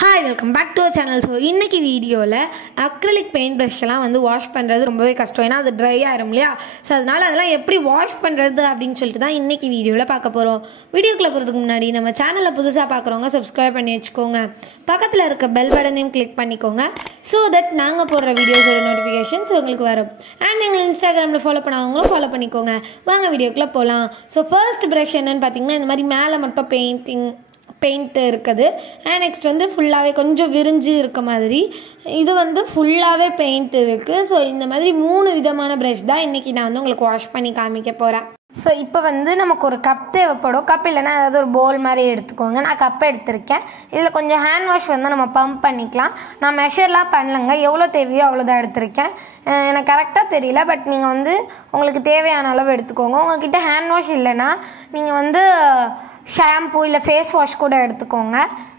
Hi, welcome back to our channel. So, இன்னைக்கு வீடியோல acrylic paint brush எல்லாம் வந்து வாஷ் பண்றது ரொம்பவே கஷ்டம். ஏனா அது dry ஆயிரும் இல்லையா? சோ அதனால அதெல்லாம் எப்படி வாஷ் பண்றது அப்படினு சொல்லிட்டு தான் இன்னைக்கு வீடியோல பார்க்க போறோம். வீடியோக்குள்ள போறதுக்கு முன்னாடி நம்ம சேனலை புதுசா பார்க்கறவங்க subscribe பண்ணி வெச்சுக்கோங்க. பக்கத்துல இருக்க bell button-ஐயும் click பண்ணிக்கோங்க. So that நாங்க போடுற வீடியோஸோட notifications உங்களுக்கு வரும். And எங்க Instagram-ல follow பண்ணாதவங்களும் follow பண்ணிக்கோங்க. வாங்க வீடியோக்குள்ள போலாம். So first brush என்னன்னு பாத்தீங்கன்னா இந்த மாதிரி மேலே மட்டும் பெயிண்ட் இருக்குது and next வந்து ஃபுல்லாவே கொஞ்சம் விரிஞ்சு இருக்க மாதிரி இது வந்து ஃபுல்லாவே பெயிண்ட் இருக்கு சோ இந்த மாதிரி மூணு விதமான பிரஷ் தான் இன்னைக்கு நான் வந்து உங்களுக்கு வாஷ் பண்ணி காமிக்க போறேன் சோ இப்போ வந்து நமக்கு ஒரு கப் தேவைப்படும் கப் இல்லனா ஏதாவது ஒரு பவுல் மாதிரி எடுத்துக்கோங்க நான் கப் எடுத்துர்க்கேன் இதுல கொஞ்சம் ஹேண்ட் வாஷ் வந்து நம்ம பம்ப் பண்ணிக்கலாம் நான் மெஷர்லாம் பண்ணலங்க எவ்வளவு தேவையோ அவ்வளவுதான் எடுத்துர்க்கேன் எனக்கு கரெக்ட்டா தெரியல பட் நீங்க வந்து உங்களுக்கு தேவையான அளவு எடுத்துக்கோங்க உங்ககிட்ட ஹேண்ட் வாஷ் இல்லனா நீங்க வந்து ஷாம்பு இல்ல ஃபேஸ் வாஷ் கூட எடுத்துக்கோங்க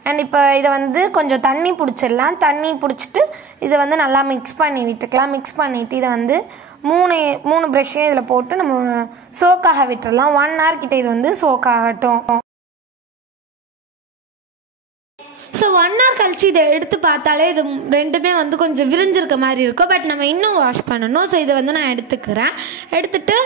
and இப்போ இத வந்து கொஞ்சம் தண்ணி புடிச்சிரலாம் தண்ணி புடிச்சிட்டு இத வந்து நல்லா mix பண்ணி விட்டுக்கலாம் mix பண்ணிட்டு இத வந்து மூணு பிரஷ் இதல போட்டு நம்ம சோக் ஆக விட்டுறலாம் 1 hour கிட்ட இது வந்து சோக் ஆகட்டும் So 1 hour கழிச்சு இத எடுத்து பார்த்தாலே இது ரெண்டுமே வந்து கொஞ்சம் விரிஞ்சிருக்க மாதிரி இருக்கும் பட் நம்ம இன்னும் வாஷ் பண்ணனும் சோ இத வந்து நான் எடுத்துக்கறேன் எடுத்துட்டு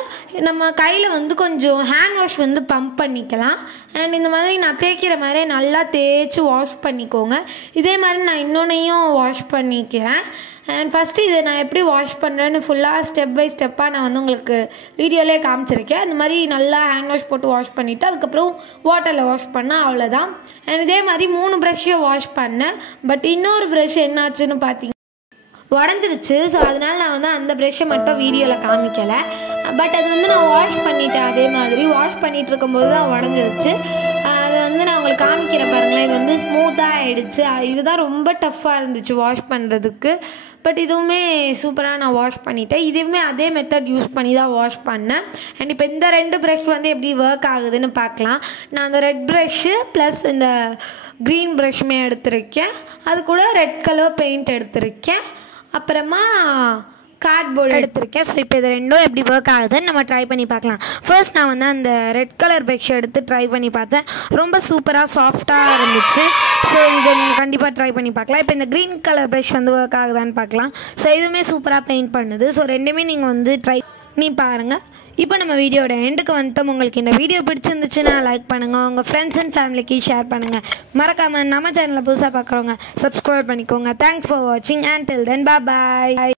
நம்ம கையில வந்து கொஞ்சம் ஹேண்ட் வாஷ் வந்து பம்ப் பண்ணிக்கலாம் and இந்த மாதிரி நான் தேய்க்கிற மாதிரி நல்லா தேய்ச்சு வாஷ் பண்ணிக்கோங்க இதே மாதிரி நான் இன்னொன்னையும் வாஷ் பண்ணிக்கிறேன் and first இத நான் எப்படி வாஷ் பண்றேன்னு ஃபுல்லா ஸ்டெப் பை ஸ்டெப்பா நான் வந்து உங்களுக்கு வீடியோலயே காமிச்சிருக்கேன் இந்த மாதிரி நல்லா ஹேண்ட் வாஷ் போட்டு வாஷ் பண்ணிட்டு அதுக்கு அப்புறம் வாட்டர்ல வாஷ் பண்ணா அவ்வளவுதான் and இதே மாதிரி மூணு பிரஷ்யை வாஷ் பண்ணேன் பட் இன்னொரு பிரஷ் என்னாச்சுன்னு பாத்தீங்க உடைஞ்சிருச்சு சோ அதனால நான் வந்து அந்த பிரஷ்யை மட்டும் வீடியோல காமிக்கல பட் அது வந்து நான் வாஷ் பண்ணிட்டேன் அதே மாதிரி வாஷ் பண்ணிட்டு இருக்கும்போது தான் உடைஞ்சிருச்சு அது வந்து நான் உங்களுக்கு காமிக்கிறேன் பாருங்களேன் இது வந்து ஸ்மூத்தா ஆயிடுச்சு இதுதான் ரொம்ப டஃப்பா இருந்துச்சு வாஷ் பண்றதுக்கு பட் இதுவுமே சூப்பரா நான் வாஷ் பண்ணிட்டேன் இதுவுமே அதே மெத்தட் யூஸ் பண்ணி தான் வாஷ் பண்ணேன் and இப்போ இந்த ரெண்டு பிரஷ் வந்து எப்படி வர்க் ஆகுதுன்னு பார்க்கலாம் நான் அந்த ரெட் பிரஷ் ப்ளஸ் இந்த கிரீன் பிரஷ்மே எடுத்துர்க்கேன் அது கூட ரெட் கலர் பெயிண்ட் எடுத்துர்க்கேன் அப்புறமா கார்ட்போர்ட் எடுத்துர்க்கேன் சோ இப்போ இது ரெண்டும் எப்படி வர்க் ஆகுதுன்னு நம்ம ட்ரை பண்ணி பார்க்கலாம் ஃபர்ஸ்ட் நான் வந்து அந்த ரெட் கலர் பிரஷ் எடுத்து ட்ரை பண்ணி பார்த்தேன் ரொம்ப சூப்பரா சாஃப்ட்டா இருந்துச்சு சோ இத நீங்க கண்டிப்பா ட்ரை பண்ணி பார்க்கலாம் இப்போ இந்த கிரீன் கலர் பிரஷ் வந்து வர்க் ஆகுதான்னு பார்க்கலாம் சோ இதுமே சூப்பரா பெயிண்ட் பண்ணுது சோ ரெண்டுமே நீங்க வந்து ட்ரை பண்ணி பாருங்க இப்போ நம்ம வீடியோட எண்டுக்கு வந்துட்டோம் உங்களுக்கு இந்த வீடியோ பிடிச்சிருந்துச்சுன்னா லைக் பண்ணுங்க உங்க ஃப்ரெண்ட்ஸ் அண்ட் ஃபேமிலிக்கு ஷேர் பண்ணுங்க மறக்காம நம்ம சேனலை புதுசா பார்க்கறவங்க subscribe பண்ணிக்கோங்க thanks for watching until then bye bye